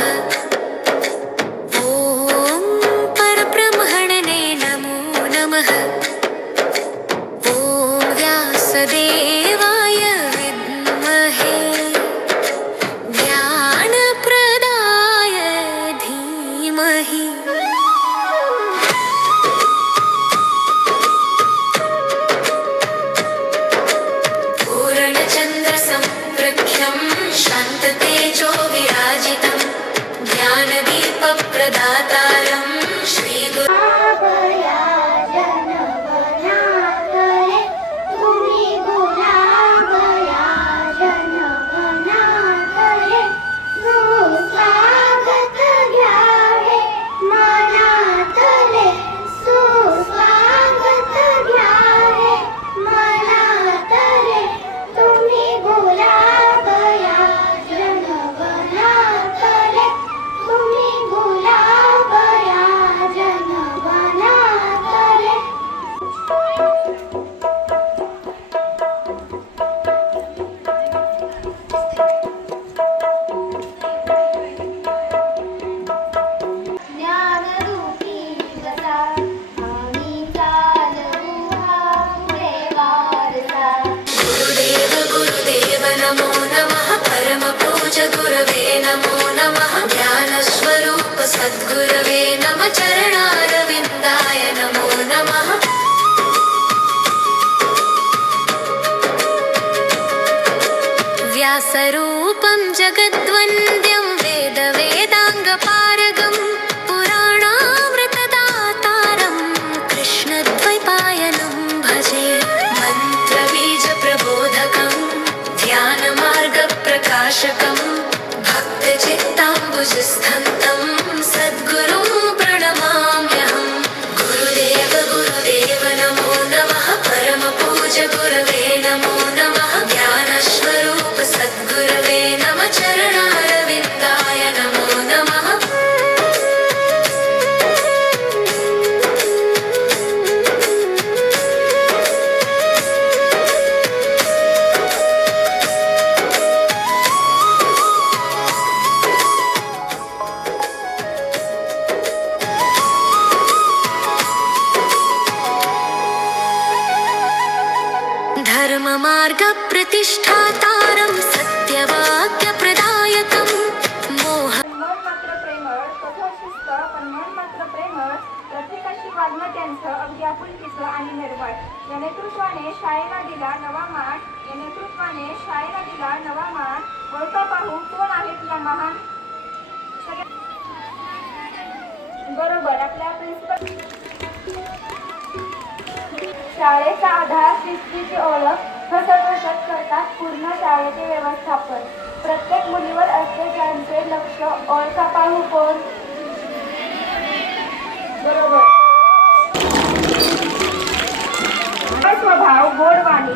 ॐ परब्रह्मणे नमो नमः। ॐ व्यासदेवाय विद्महे ज्ञानप्रदाय धीमहि। पूर्णचन्द्रसम्प्रख्यं शान्ततेजो विराजितं ज्ञानदीपप्रदातारं श्रीगुरु गुरवे नमो नमः। ज्ञानस्वरूप सद्गुरवे नमः। चरणारविन्दाय नमो नमः। व्यासरूपं जगद्वन्द्यं वेदवेदाङ्गपारगं पुराणामृतदातारं कृष्णद्वैपायनं भजे। मन्त्रबीजप्रबोधकं ध्यानमार्गप्रकाशकं भक्तचित्ताम्बुजस्थन्तं सद्गुरुं प्रणमाम्यहं। गुरुदेव गुरुदेव नमो नमः। परमपूज्य गुरवे नमो नमः। ज्ञानस्वरूप सद्गुरवे नमः। चरणारविन्दाय नमो नमः। धर्ममार्गप्रतिष्ठातारं सत्यवाक्यप्रदायकं मोह मन मात्र प्रेमळ, कठोर शिस्त पण मन मात्र प्रेमळ, प्रत्येकाशी वागणं त्यांचं अगदी आपुलकीचं आणि निर्मळ. या नेतृत्वाने शाळेला दिला नवा मान, या नेतृत्वाने शाळेला दिला नवा मान. ओळखा पाहू कोण आहेत या महान. बरोबर, आपल्या प्रिन्सिपल. शाळेचा आधार शिस्तीची ओळख, हसत करतात पूर्ण शाळेचे व्यवस्थापन. प्रत्येक मुलीवर असते त्यांचे लक्ष, ओळखा पाहू कोण. बरोबर. स्वभाव गोडवाणी,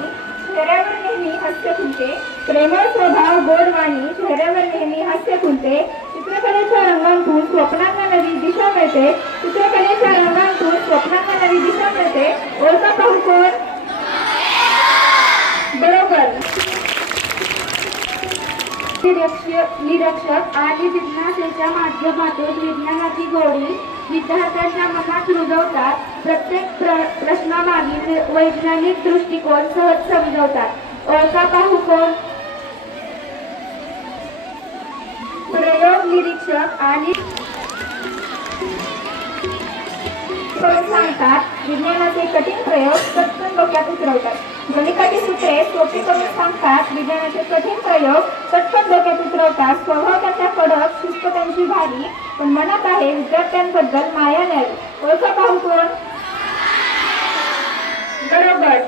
चेहऱ्यावर नेहमी हास्य खुलते. प्रेमळ स्वभाव गोडवाणी, चेहऱ्यावर नेहमी हास्य खुलते. चित्रकलेच्या रंगांतून स्वप्नांना नवी दिशा मिळते. चित्रकलेच्या रंगांतून स्वप्नांना नवी दिशा मिळते. ओळखा पाहू कोण. बरोबर. निरीक्षक आणि जिज्ञासेच्या माध्यमातून विज्ञानाची गोडी विद्यार्थ्यांच्या मनात रुजवतात. प्रत्येक प्रश्नामागील वैज्ञानिक दृष्टिकोन सहज समजवतात. ओळखा पाहू कोण. प्रयोग निरीक्षक आणि सांगतात. विज्ञानाचे कठीण प्रयोग पटकन डोक्यात उतरवतात. गणिताची सूत्रे सोपी करून सांगतात. विज्ञानाचे कठीण प्रयोग पटकन डोक्यात उतरवतात. स्वभाव त्यांचा कडक, शिस्त त्यांची भारी, पण मनात आहे विद्यार्थ्यांबद्दल माया न्यावी. ओळखा पाहू कोण. बरोबर.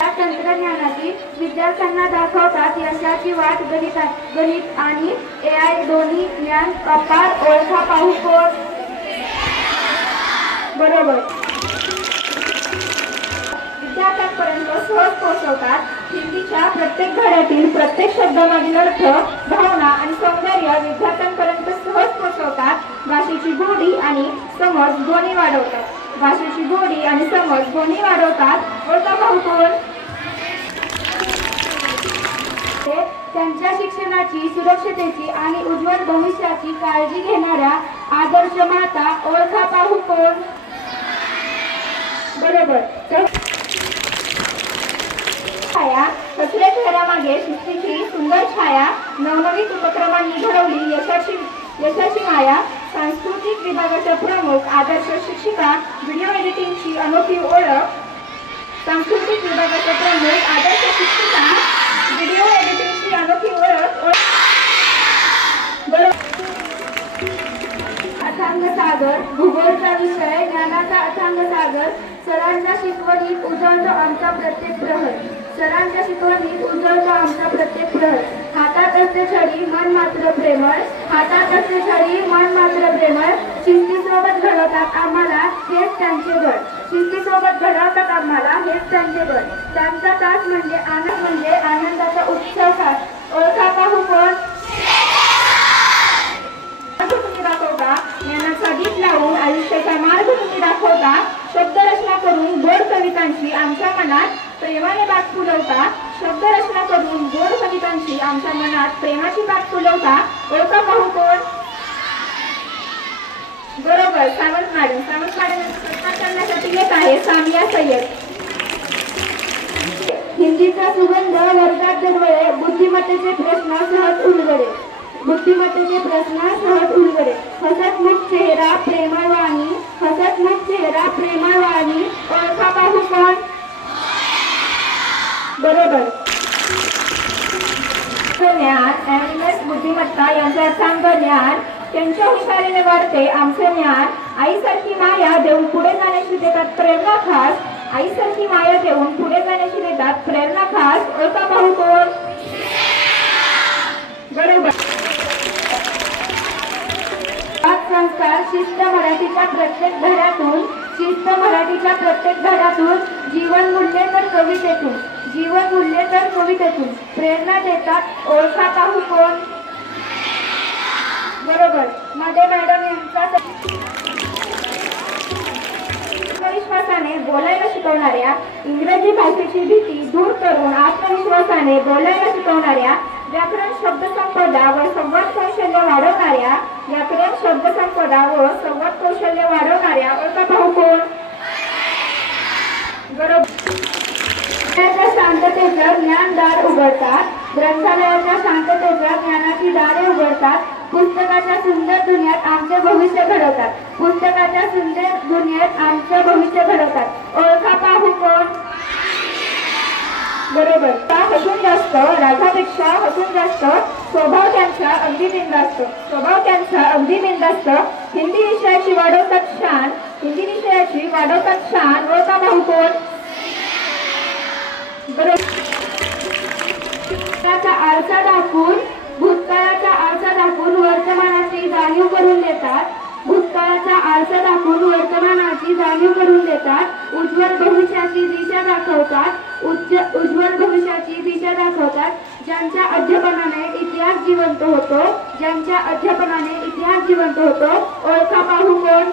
या तंत्रज्ञानाची विद्यार्थ्यांना दाखवतात यशाची वाट. गणित आणि AI दोन्ही ज्ञान अपार. ओळखा पाहू कोण. बरोबर. विद्यार्थ्यांपर्यंत सहज पोहोचवतात. हिंदीच्या प्रत्येक धड्यातील प्रत्येक शब्दामागील अर्थ, भावना आणि सौंदर्य विद्यार्थ्यांपर्यंत सहज पोहोचवतात. भाषेची गोडी आणि समज दोन्ही वाढवतात. भाषेची गोडी आणि समज दोन्ही वाढवतात. ओळखा पाहू कोण. त्यांच्या शिक्षणाची, सुरक्षतेची आणि उज्ज्वल भविष्याची काळजी घेणाऱ्या आदर्श माता. ओळखा पाहू कोण? बरोबर. छाया. कचरे चेहऱ्यामागे शिस्तीची सुंदर छाया. नवनवीन उपक्रमांनी घडवली यशाची माया. सांस्कृतिक विभागाच्या प्रमुख. आदर्श शिक्षिका. व्हिडिओ एडिटिंगची अनोखी ओळख. सांस्कृतिक विभागाच्या प्रमुख. आदर्श शिक्षिका. व्हिडिओ एडिटिंगची अनोखी ओळख. अथांग सागर. भूगोलचा विषय ज्ञानाचा अथांग सागर. सरांच्या शिकवणीत उजळतो आमचा प्रत्येक प्रहर. सरांच्या शिकवणीत उजळतो आमचा प्रत्येक प्रहर. हातात असते छडी मन मात्र प्रेमळ. हातात असते छडी मन मात्र प्रेमळ. शिस्तीसोबत घडवतात आम्हाला हेच त्यांचे बळ. शिस्तीसोबत घडवतात आम्हाला हेच त्यांचे बळ. त्यांचा तास म्हणजे आनंदाचा उत्सव तास. ओळखा पाहू कोण? तुम्ही दाखवता. ज्ञानाचा दीप लावून आयुष्याचा मार्ग तुम्ही दाखवता. शब्दरचना करून गोड कवितांची आमच्या मनात प्रेमाने बाग फुलवता. शब्दरचना करून गोड कवितांची आमच्या मनात प्रेमाची बाग फुलवता. ओळखा पाहू कोण? बरोबर. सावंत मॅडम. सावंत मॅडम प्रश्न करण्यासाठी येत आहे सामिया सय्यद. हिंदीचा सुगंध वर्गात दरवळे. बुद्धिमत्तेचे प्रश्न सहज उलगडे. बुद्धिमत्तेचे प्रश्न सहज उलगडे. हसतमुख चेहरा प्रेमळ वाणी. हसतमुख चेहरा प्रेमळ वाणी. ओळखा पाहू कोण? बरोबर. ज्ञान एमएस बुद्धिमत्ता यांचा अर्थांग ज्ञान. त्यांच्या हुशारीने वाढते आमचे ज्ञान. आईसारखी माया देऊन पुढे जाण्याची देतात प्रेरणा खास. आईसारखी माया देऊन पुढे जाण्याची देतात प्रेरणा खास. ओळखा पाहू कोण? बरोबर. संस्कार. शिस्त मराठीच्या प्रत्येक धड्यातून. शिस्त मराठीच्या प्रत्येक धड्यातून. जीवन मूल्ये तर कवितेतून. जीवन मूल्ये तर कवितेतून प्रेरणा देतात. ओळखा पाहू कोण? बरोबर. मध्ये मॅडम यांचा आत्मविश्वासाने बोलायला शिकवणाऱ्या. इंग्रजी भाषेची भीती दूर करून आत्मविश्वासाने बोलायला शिकवणाऱ्या. व्याकरण शब्दसंपदा व संवाद कौशल्य वाढवणाऱ्या. व्याकरण शब्दसंपदा व संवाद कौशल्य वाढवणाऱ्या. ओळखा पाहू कोण? बरोबर. शांततेचं ज्ञानदार उघडतात. ग्रंथालयाच्या शांततेच्या ज्ञानाची दारे उघडतात. पुस्तकाच्या सुंदर दुनियेत आमचे भविष्य घडवतात. पुस्तकाच्या सुंदर दुनियेत आमचे भविष्य घडवतात. ओळखा पाहू कोण? बरोबर. हसून जास्त रागापेक्षा हसून जास्त. स्वभाव त्यांचा अगदी बिनधास्त. स्वभाव त्यांचा अगदी बिनधास्त. हिंदी विषयाची वाढवतात शान. हिंदी विषयाची वाढवतात शान. ओळखा पाहू कोण? बरोबर. आरसा दाखवून. भूतकाळाचा आरसा दाखवून वर्तमानाची जाणीव करून देतात. भूतकाळाचा आरसा दाखवून वर्तमानाची जाणीव करून देतात. उज्ज्वल भविष्याची दिशा दाखवतात. उज्ज्वल भविष्याची दिशा दाखवतात. ज्यांच्या अध्यापनाने इतिहास जिवंत होतो. ज्यांच्या अध्यापनाने इतिहास जिवंत होतो. ओळखा पाहू कोण?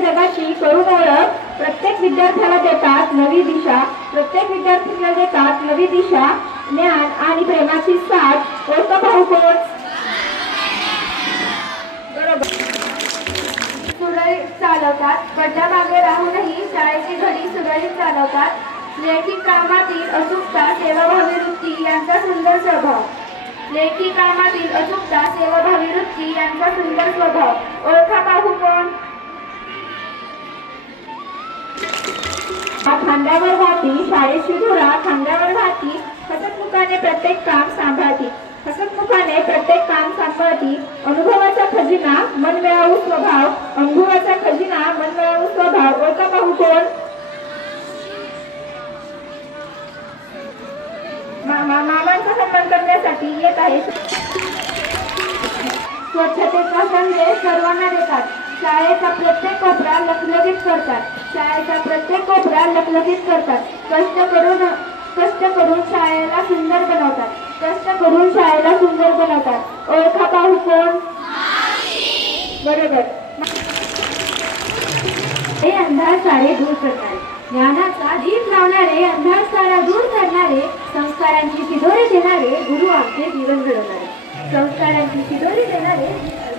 जगाची करून ओळख. प्रत्येक विद्यार्थ्याला देतात नवी दिशा. प्रत्येक विद्यार्थ्याला देतात नवी दिशा. ज्ञान आणि प्रेमाची साथ. ओळखा पाहू कोण? बरोबर. सुरळीत चालवतात. पडद्या मागे राहूनही शाळेची घडी सुरळीत चालवतात. लेखी कामातील अचूकता सेवाभावी वृत्ती यांचा सुंदर स्वभाव. लेखी कामातील अचूकता सेवाभावी वृत्ती यांचा सुंदर स्वभाव. ओळखा पाहू कोण? खांद्यावर घाती शाळेची धुरा. खांद्यावर घाती. हसतमुखाने प्रत्येक काम सांभाळती. हसतमुखाने प्रत्येक काम सांभाळती. अनुभवाचा खजिना मन मिळावू स्वभाव. अनुभवाचा खजिना मन मिळावू स्वभाव. ओळखा पाहू कोण? मामांचा सन्मान करण्यासाठी येत आहे. स्वच्छतेचा संदेश सर्वांना देतात. शाळेचा प्रत्येक कोपरा लखलखीत करतात. शाळेचा प्रत्येक कोपरा लखलखीत करतात. कष्ट करून शाळेला सुंदर बनवतात. कष्ट करून शाळेला सुंदर बनवतात. ओळखा पाहू कोण? बरोबर. हे अंधार सारे दूर करणारे. ज्ञानाचा दीप लावणारे, अंधारसाला दूर करणारे, संस्कारांची शिदोरी देणारे गुरु आमचे जीवन घडवणारे. संस्कारांची शिदोरी देणारे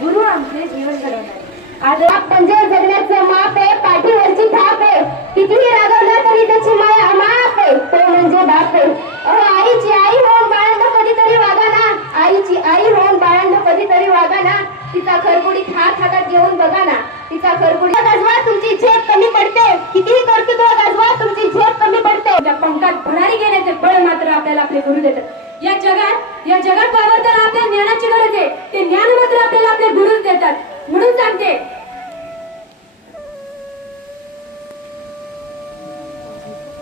गुरु आमचे जीवन घडवणारे. आज म्हणजे जगण्याचं माप आहे, पाठीवरची थाप आहे. कितीही रागवलं तरी त्याची माया अमाप आहे. तो म्हणजे बाप आहे. आईची आई होऊन बाळांना कधीतरी वागा ना. आईची आई होऊन बाळांना कधीतरी वागा ना. तिचा खरपुडीत हातात घेऊन बघा ना. तिचा खरपुडी गाजवा, तुमची झेप कमी पडते. कितीही कर्तृत्व गाजवा, तुमची झेप कमी पडते. त्या पंखात भरारी घेण्याचे बळ मात्र आपल्याला आपले गुरु देतात. या जगात वावरताना आपल्या ज्ञानाची गरज आहे. ते ज्ञान मात्र आपल्याला आपले गुरुच देतात. म्हणून सांगते,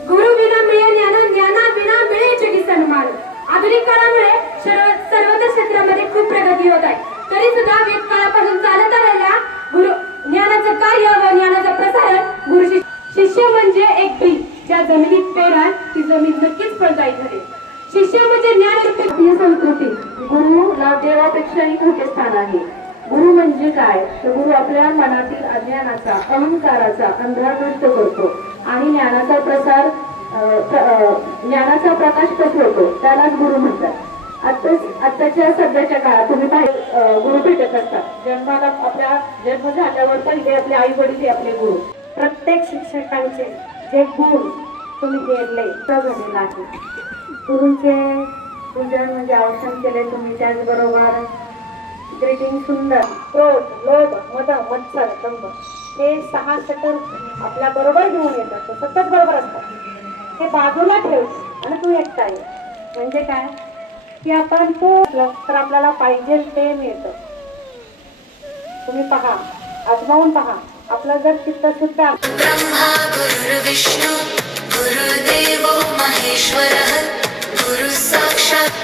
गुरु विना मिळे ज्ञान, ज्ञाना विना मिळे जगी सन्मान. आधुनिक काळामुळे सर्वत्र क्षेत्रामध्ये खूप प्रगती होत आहे. तरी सुद्धा वेद काळापासून चालत आलेल्या गुरु ज्ञानाचं कार्य व ज्ञानाचं प्रसारण गुरु शिष्य म्हणजे एक बी ज्या जमिनीत पेराल ती जमीन नक्कीच फळदायी ठरेल. शिष्य म्हणजे ज्ञान संस्कृती. गुरुला देवापेक्षाही मोठे स्थान आहे. गुरु म्हणजे काय तर गुरु आपल्या मनातील अज्ञानाचा, अहंकाराचा अंधार नष्ट करतो आणि ज्ञानाचा प्रकाश पसरवतो. त्यालाच गुरु म्हणतात. आताच्या सध्याच्या काळात तुम्ही गुरु भेटत असतात. जन्माला आपल्या जन्म झाल्यावर पहिले आपले आई वडील हे आपले गुरु. प्रत्येक शिक्षकांचे जे गुण तुम्ही केले झालेला आहे. गुरुंचे पूजन म्हणजे औषण केले तुम्ही. त्याचबरोबर ग्रीटिंग सुंदर, क्रोध, लोभ, मद, मत्सर, दंभ हे 6 शटर आपल्या बरोबर घेऊन येतात. ते सतत बरोबर असतात. ते बाजूला ठेव आणि तू एकटा आहे. म्हणजे काय की आपण तो तर आपल्याला पाहिजे ते मिळतं. तुम्ही पहा, आजमावून पहा. आपलं जर चित्त शुद्ध ब्रह्मा गुरुर्विष्णू गुरुदेवो महेश्वरः गुरु साक्षात्